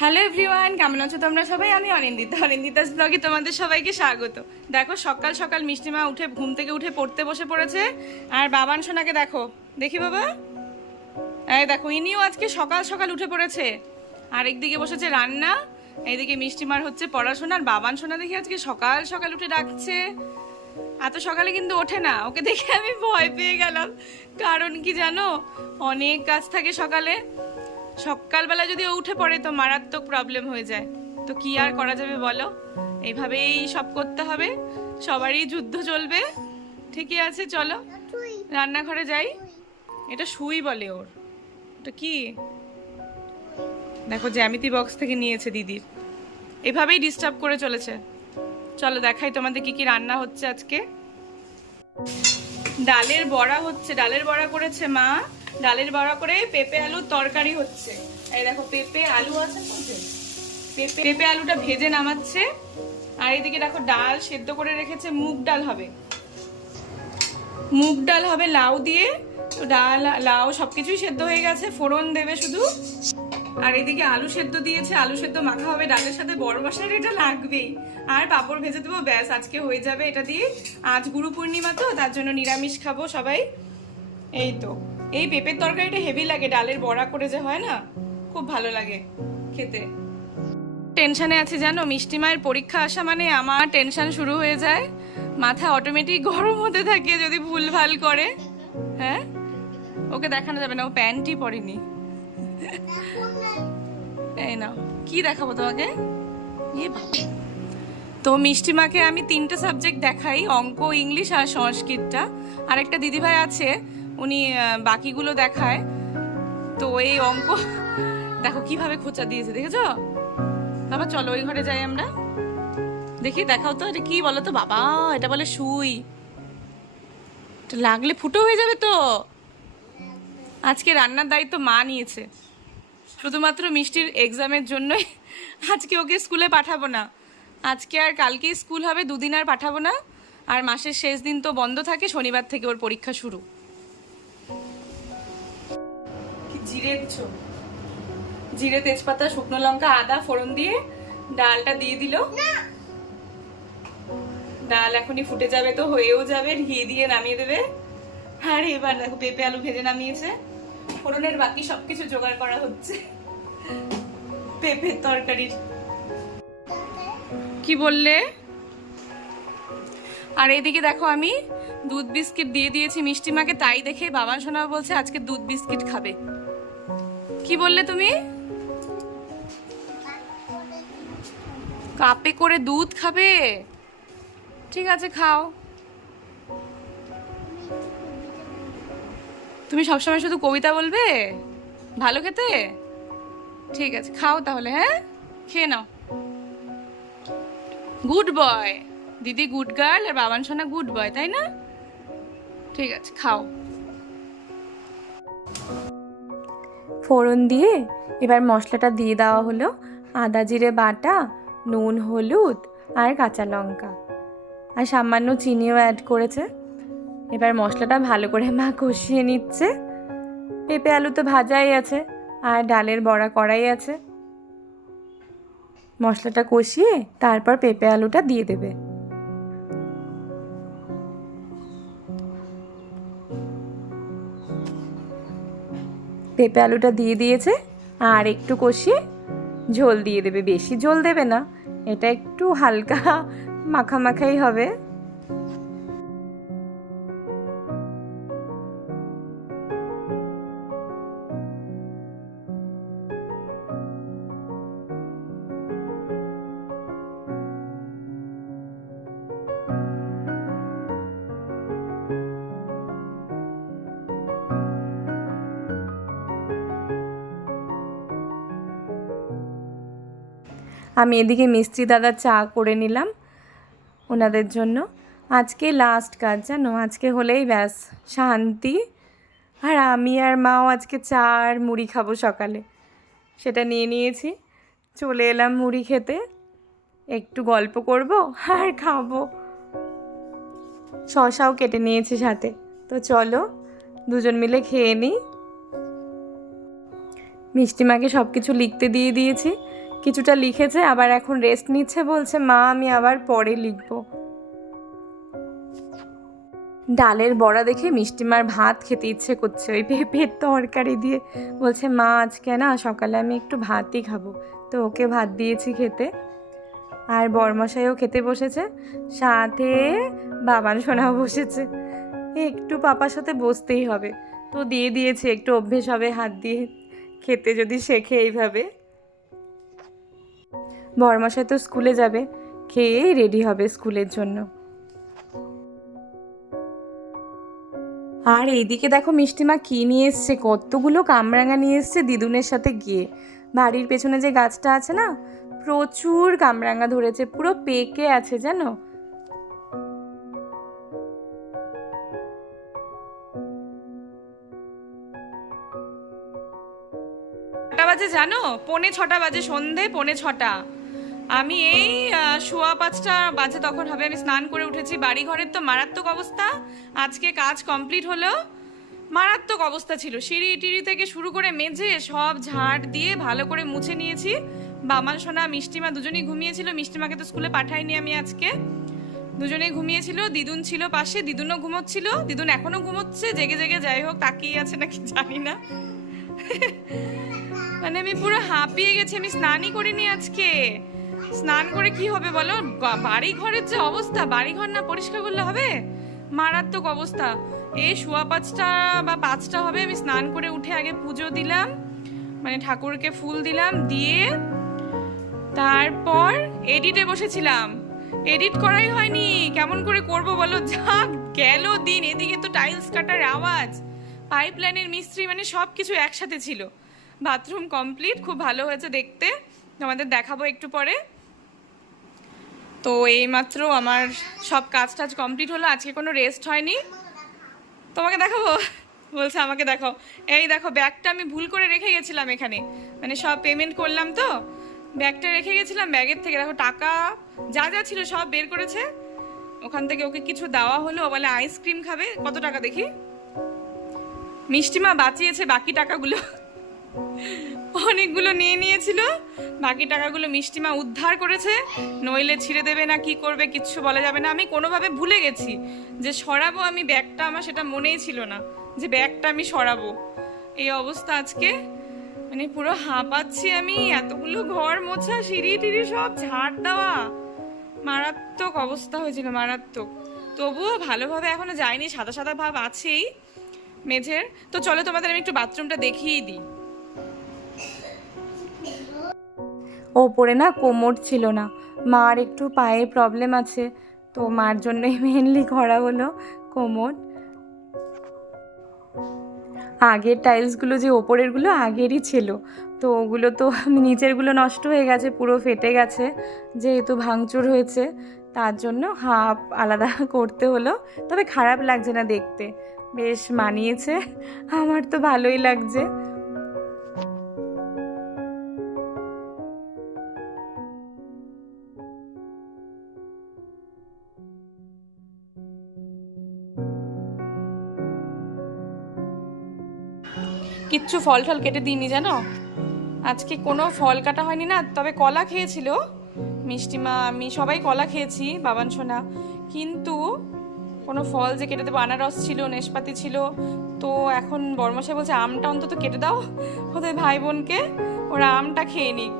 Hello everyone, কেমন আছো তোমরা সবাই? আমি অনিন্দিতাস ব্লগে তোমাদের সবাইকে স্বাগত। দেখো সকাল সকাল মিষ্টিমা ঘুম থেকে উঠে পড়তে বসে পড়েছে। আর বাবান সোনাকে দেখো, দেখি বাবা, এই দেখো ইনিও আজকে সকাল সকাল উঠে পড়েছে। আর একদিকে বসেছে রান্না, এইদিকে মিষ্টিমার হচ্ছে পড়াশোনা। আর বাবান সোনা দেখি আজকে সকাল সকাল উঠে ডাকছে। এত সকালে কিন্তু ওঠে না, ওকে দেখে আমি ভয় পেয়ে গেলাম। কারণ কি জানো, অনেক কাজ থাকে সকালে। সকালবেলা যদি ও উঠে পড়ে তো মারাত্মক প্রবলেম হয়ে যায়। তো কি আর করা যাবে বলো, এইভাবেই সব করতে হবে, সবারই যুদ্ধ চলবে। ঠিকই আছে, চলো রান্নাঘরে যাই। এটা সুই বলে ওর। এটা কি দেখো, জ্যামিতি বক্স থেকে নিয়েছে দিদির। এভাবেই ডিস্টার্ব করে চলেছে। চলো দেখাই তোমাদের কি কি রান্না হচ্ছে আজকে। ডালের বড়া হচ্ছে, ডালের বড়া করেছে মা। ডালের বড়া করে পেঁপে আলুর তরকারি হচ্ছে। এই দেখো পেঁপে আলু আছে, পেঁপে আলুটা ভেজে নামাচ্ছে। আর এইদিকে দেখো ডাল সেদ্ধ করে রেখেছে, মুগ ডাল হবে। মুগ ডাল হবে লাউ দিয়ে। তো ডাল লাউ সবকিছুই সেদ্ধ হয়ে গেছে, ফোড়ন দেবে শুধু। আর এদিকে আলু সেদ্ধ দিয়েছে, আলু সেদ্ধ মাখা হবে ডালের সাথে। বড় মশলার এটা লাগবেই। আর পাঁপড় ভেজে দেবো, ব্যাস আজকে হয়ে যাবে এটা দিয়ে। আজ গুরু পূর্ণিমা তো, তার জন্য নিরামিষ খাবো সবাই। এই তো, এই পেঁপের তরকারিটা হেভি লাগে, ডালের বড়া করে যে হয় না, খুব ভালো লাগে খেতে। টেনশনে আছে জানো, মিষ্টি মায়ের পরীক্ষা আসা মানে আমার টেনশন শুরু হয়ে যায়। মাথা অটোমেটিক গরম হতে থাকে যদি ভুলভাল করে। হ্যাঁ, ওকে দেখানো যাবে না, ও প্যান্টই পরেনি। এই নাও, কি দেখাবো তোমাকে? তো মিষ্টি মাকে আমি 3টে সাবজেক্ট দেখাই, অঙ্ক, ইংলিশ আর সংস্কৃতটা। আর একটা দিদিভাই আছে, উনি বাকিগুলো দেখায়। তো এই অঙ্ক দেখো কিভাবে খোঁচা দিয়েছে, দেখেছো? বাবা চলো ওই ঘরে যাই আমরা, দেখি। দেখাও তো, এটা কি বলো তো বাবা? এটা বলে সুই। লাগলে ফুটো হয়ে যাবে তো। আজকে রান্নার দায়িত্ব মা নিয়েছে, শুধুমাত্র মিষ্টির এক্সামের জন্যই। আজকে ওকে স্কুলে পাঠাবো না, আজকে আর কালকেই স্কুল হবে, 2 দিন আর পাঠাবো না। আর মাসের শেষ দিন তো বন্ধ থাকে, শনিবার থেকে ওর পরীক্ষা শুরু। জিরে দিছো, জিরে, তেজপাতা, শুকনো লঙ্কা, আদা ফোড়ন দিয়ে ডালটা দিয়ে দিল। ডাল এখনই ফুটে যাবে, তো হয়েও যাবে, ঘি দিয়ে নামিয়ে দেবে। আর এবার দেখো পেঁপে আলু ভেজে নামিয়েছে। ফোড়নের বাকি সবকিছু জোগাড় করা হচ্ছে পেঁপের তরকারির। কি বললে? আর এইদিকে দেখো আমি দুধ বিস্কিট দিয়ে দিয়েছি মিষ্টি মাকে, তাই দেখে বাবা সোনা বলছে আজকে দুধ বিস্কিট খাবে। কি বললে তুমি? কাপে করে দুধ খাবে? ঠিক আছে খাও। তুমি সবসময় শুধু কবিতা বলবে, ভালো খেতে? ঠিক আছে খাও তাহলে, হ্যাঁ খেয়ে নাও। গুড বয়, দিদি গুড গার্ল আর বাবান সোনা গুড বয়, তাই না? ঠিক আছে খাও। ফোড়ন দিয়ে এবার মশলাটা দিয়ে দেওয়া হলো। আদা জিরে বাটা, নুন, হলুদ আর কাঁচা লঙ্কা, আর সামান্য চিনিও অ্যাড করেছে। এবার মশলাটা ভালো করে মা কষিয়ে নিচ্ছে। পেঁপে আলু তো ভাজাই আছে, আর ডালের বড়া করাই আছে। মশলাটা কষিয়ে তারপর পেঁপে আলুটা দিয়ে দেবে। পেঁপে আলুটা দিয়ে দিয়েছে, আর একটু কষিয়ে ঝোল দিয়ে দেবে। বেশি ঝোল দেবে না, এটা একটু হালকা মাখামাখাই হবে। আমি এদিকে মিস্ত্রি দাদা চা করে নিলাম ওনাদের জন্য। আজকে লাস্ট কাজ জানো, আজকে হলেই ব্যাস শান্তি। আর আমি আর মাও আজকে চা আর মুড়ি খাবো সকালে, সেটা নিয়ে নিয়েছি। চলে এলাম মুড়ি খেতে, একটু গল্প করব আর খাবো। শসাও কেটে নিয়েছি সাথে। তো চলো দুজন মিলে খেয়ে নিই। মিষ্টিমাকে সব কিছু লিখতে দিয়ে দিয়েছি, কিছুটা লিখেছে, আবার এখন রেস্ট নিচ্ছে, বলছে মা আমি আবার পরে লিখবো। ডালের বড়া দেখে মিষ্টিমার ভাত খেতে ইচ্ছে করছে, ওই পেঁপের তরকারি দিয়ে। বলছে মা আজকে না সকালে আমি একটু ভাতই খাবো, তো ওকে ভাত দিয়েছি খেতে। আর বরমশাইও খেতে বসেছে, সাথে বাবান সোনাও বসেছে। একটু পাপার সাথে বসতেই হবে, তো দিয়ে দিয়েছে, একটু অভ্যেস হবে হাত দিয়ে খেতে যদি শেখে এইভাবে। বরমশাই তো স্কুলে যাবে, খেয়েই রেডি হবে স্কুলের জন্য। আর এইদিকে দেখো মিষ্টিমা কী নিয়ে এসছে, কতগুলো কামরাঙা নিয়ে এসছে দিদুনের সাথে গিয়ে। বাড়ির পেছনে যে গাছটা আছে না, প্রচুর কামরাঙা ধরেছে, পুরো পেকে আছে জানো। কটা বাজে জানো? 6:45 বাজে, সন্ধে 6:45। আমি এই 5:15 বাজে তখন হবে, আমি স্নান করে উঠেছি। বাড়ি ঘরের তো মারাত্মক অবস্থা, আজকে কাজ কমপ্লিট হলো। মারাত্মক অবস্থা ছিল, সিঁড়ি টিড়ি থেকে শুরু করে মেঝে সব ঝাড় দিয়ে ভালো করে মুছে নিয়েছি। বামান সোনা মিষ্টিমা দুজনেই ঘুমিয়েছিল, মিষ্টিমাকে তো স্কুলে পাঠাইনি আমি আজকে, দুজনেই ঘুমিয়েছিল। দিদুন ছিল পাশে, দিদুনও ঘুমোচ্ছিল, দিদুন এখনো ঘুমোচ্ছে জেগে জেগে, যাই হোক তাকিয়ে আছে নাকি জানি না। মানে আমি পুরো হাঁপিয়ে গেছি, আমি স্নানই করিনি আজকে। স্নান করে কি হবে বলো, বাড়ি ঘরের যে অবস্থা, বাড়ি ঘর না পরিষ্কার করলে হবে? মারাত্মক অবস্থা। এই 5:15 বা 5টা হবে, আমি স্নান করে উঠে আগে পুজো দিলাম, মানে ঠাকুরকে ফুল দিলাম, দিয়ে তারপর এডিটে বসেছিলাম। এডিট করাই হয়নি, কেমন করে করব বলো, যা গেল দিন। এদিকে তো টাইলস কাটার আওয়াজ, পাইপলাইনের মিস্ত্রি, মানে সব কিছু একসাথে ছিল। বাথরুম কমপ্লিট, খুব ভালো হয়েছে দেখতে, তোমাদের দেখাবো একটু পরে। তো এইমাত্র আমার সব কাজ টাজ কমপ্লিট হলো, আজকে কোনো রেস্ট হয়নি। তোমাকে দেখাবো বলছে, আমাকে দেখাও। এই দেখো ব্যাগটা আমি ভুল করে রেখে গেছিলাম এখানে, মানে সব পেমেন্ট করলাম তো ব্যাগটা রেখে গেছিলাম। ব্যাগের থেকে দেখো টাকা যা যা ছিল সব বের করেছে, ওখান থেকে ওকে কিছু দেওয়া হলো, ও বলে আইসক্রিম খাবে। কত টাকা দেখি, মিষ্টিমা বাঁচিয়েছে বাকি টাকাগুলো, অনেকগুলো নিয়ে নিয়েছিল, বাকি টাকাগুলো মিষ্টিমা উদ্ধার করেছে, নইলে ছিঁড়ে দেবে না কি করবে কিচ্ছু বলা যাবে না। আমি কোনোভাবে ভুলে গেছি যে সরাবো আমি ব্যাগটা, আমার সেটা মনেই ছিল না যে ব্যাগটা আমি সরাবো। এই অবস্থা আজকে, মানে পুরো হাঁপাচ্ছি আমি, এতগুলো ঘর মোছা, সিঁড়ি টিড়ি সব ঝাড় দেওয়া, মারাত্মক অবস্থা হয়েছিল, মারাত্মক। তবুও ভালোভাবে এখনো যায়নি, সাদা সাদা ভাব আছেই মেঝের। তো চলো তোমাদের আমি একটু বাথরুমটা দেখিয়ে দিই। ওপরে না কোমর ছিল না, মার একটু পায়ে প্রবলেম আছে, তো মার জন্যই মেনলি করা হলো কোমর। আগের টাইলসগুলো যে ওপরেরগুলো আগেরই ছিল, তো ওগুলো তো নিচেরগুলো নষ্ট হয়ে গেছে, পুরো ফেটে গেছে, যেহেতু ভাঙচুর হয়েছে তার জন্য হাফ আলাদা করতে হলো। তবে খারাপ লাগছে না দেখতে, বেশ মানিয়েছে, আমার তো ভালোই লাগছে। কিচ্ছু ফল টল কেটে দিইনি জানো, আজকে কোনো ফল কাটা হয়নি না। তবে কলা খেয়েছিল মিষ্টিমা, আমি সবাই কলা খেয়েছি, বাবান সোনা, কিন্তু কোনো ফল যে কেটে দেবো, আনারস ছিল, নেশপাতি ছিল। তো এখন বর্মশাই বলছে আমটা অন্তত কেটে দাও ওদের ভাই বোনকে, ওরা আমটা খেয়ে নিক,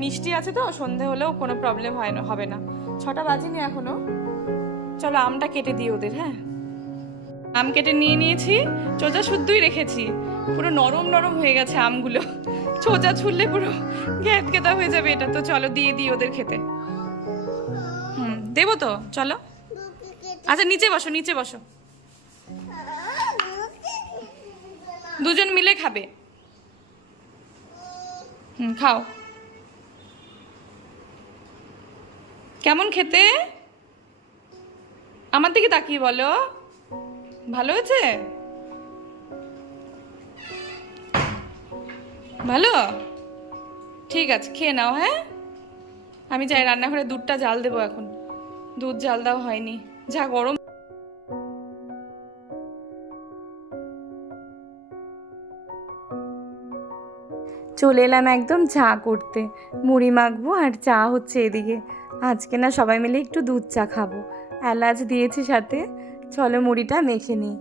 মিষ্টি আছে তো, সন্ধে হলেও কোনো প্রবলেম হবে না। 6টা বাজেনি এখনো, চলো আমটা কেটে দিই ওদের। হ্যাঁ, আম কেটে নিয়ে নিয়েছি, চোজা শুদ্ধই রেখেছি, পুরো নরম নরম হয়ে গেছে আমগুলো, চোজা ছুললে পুরো ঘ্যাত ঘেতা হয়ে যাবে এটা। তো চলো দিয়ে দিই ওদের খেতে। দেবো তো, চলো। আচ্ছা নিচে বসো, নিচে বসো, দুজন মিলে খাবে। খাও। কেমন খেতে, আমার দিকে তাকিয়ে বলো, ভালো হয়েছে? ভালো, ঠিক আছে খেয়ে নাও। হ্যাঁ, আমি যাই রান্নাঘরে, দুধটা জাল দেবো এখন, দুধ জাল দেওয়া হয়নি, যা গরম। চলে এলাম একদম চা করতে। মুড়ি মাখবো আর চা হচ্ছে এদিকে। আজকে না সবাই মিলে একটু দুধ চা খাবো, এলাচ দিয়েছি সাথে। চলো মুড়িটা মেখে নিই।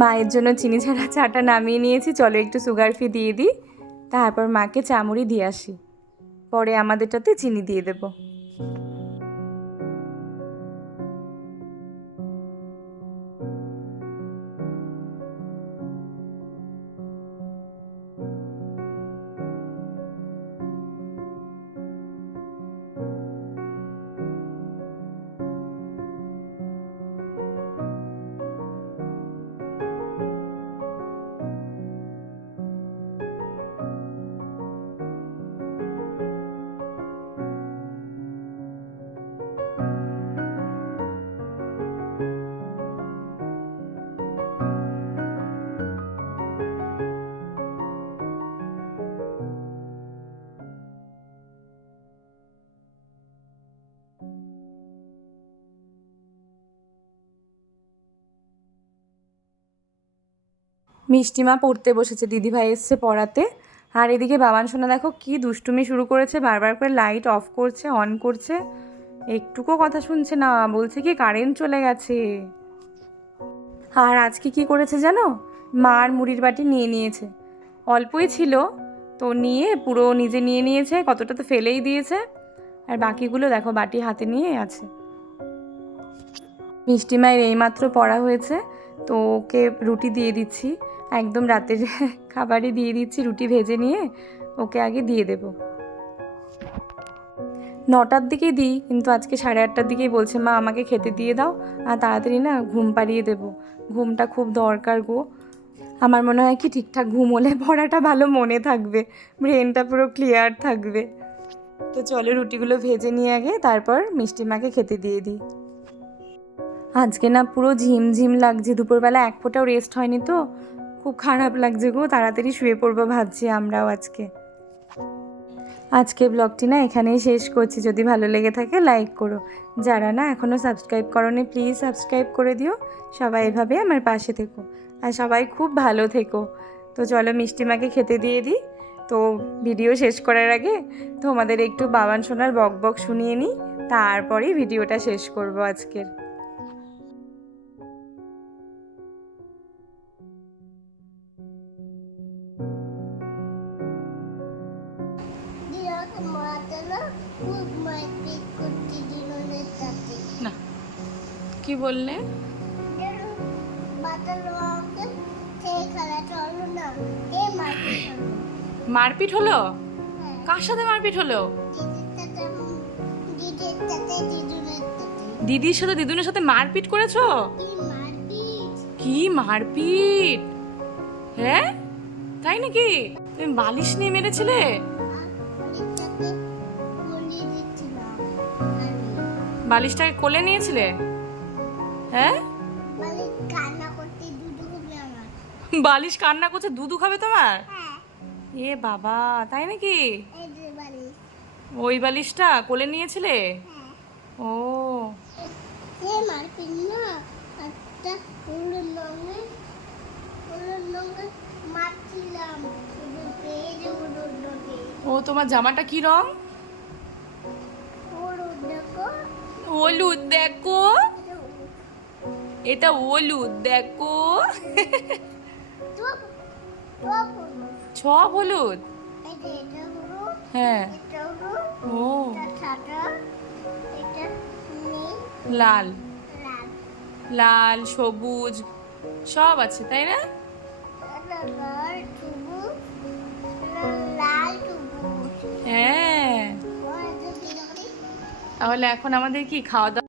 মায়ের জন্য চিনি ছাড়া চাটা নামিয়ে নিয়েছি। চলো একটু সুগার ফ্রি দিয়ে দিই, তারপর মাকে চামড়ি দিয়ে আসি, পরে আমাদেরটাতে চিনি দিয়ে দেবো। মিষ্টিমা পড়তে বসেছে, দিদিভাই এসছে পড়াতে। আর এদিকে বাবান সোনা দেখো কি দুষ্টুমি শুরু করেছে, বারবার করে লাইট অফ করছে অন করছে, একটুকু কথা শুনছে না, বলছে কি কারেন্ট চলে গেছে। আর আজকে কি করেছে জানো, মার মুড়ির বাটি নিয়ে নিয়েছে, অল্পই ছিল তো নিয়ে পুরো নিজে নিয়ে নিয়েছে, কতটা তো ফেলেই দিয়েছে, আর বাকিগুলো দেখো বাটি হাতে নিয়ে আছে। মিষ্টিমায়ের এইমাত্র পড়া হয়েছে, তো ওকে রুটি দিয়ে দিচ্ছি, একদম রাতের খাবারই দিয়ে দিচ্ছি, রুটি ভেজে নিয়ে ওকে আগে দিয়ে দেব। 9টার দিকেই দিই, কিন্তু আজকে 8:30টার দিকেই বলছে মা আমাকে খেতে দিয়ে দাও, আর তাড়াতাড়ি না ঘুম পাড়িয়ে দেবো, ঘুমটা খুব দরকার গো। আমার মনে হয় কি ঠিকঠাক ঘুম হলে পড়াটা ভালো মনে থাকবে, ব্রেনটা পুরো ক্লিয়ার থাকবে। তো চলো রুটিগুলো ভেজে নিয়ে আগে, তারপর মিষ্টিমাকে খেতে দিয়ে দিই। আজকে না পুরো ঝিমঝিম লাগছে, দুপুরবেলা এক ফোঁটাও রেস্ট হয়নি, তো খুব খারাপ লাগছে গো। তাড়াতাড়ি শুয়ে পড়বো ভাবছি আমরাও আজকে ব্লগটি না এখানেই শেষ করছি। যদি ভালো লেগে থাকে লাইক করো, যারা না এখনও সাবস্ক্রাইব করোনি প্লিজ সাবস্ক্রাইব করে দিও। সবাই এভাবে আমার পাশে থেকো, আর সবাই খুব ভালো থেকো। তো চলো মিষ্টিমাকে খেতে দিয়ে দিই। তো ভিডিও শেষ করার আগে তোমাদের একটু বাবান সোনার বক বক শুনিয়ে নিই, তারপরেই ভিডিওটা শেষ করবো আজকের। না কি বললে, মারপিট হলো? কার সাথে মারপিট হলো? দিদির সাথে দিদুনের সাথে মারপিট করেছো? কি মারপিট? হ্যাঁ তাই নাকি? তুমি বালিশ নিয়ে মেরেছিলে? বালিশটাকে কোলে নিয়েছিলে? হ্যাঁ বালিশ কান্না করছে, দুধু খাবে তোমার? এ বাবা তাই নাকি? ওই বালিশটা কোলে নিয়েছিলে? ও ও তোমার জামাটা কি রং? হলুদ দেখো, এটা হলুদ দেখো, সব হলুদ। হ্যাঁ ও লাল লাল সবুজ সব আছে তাই না? তাহলে এখন আমাদের কি খাওয়া দাওয়া?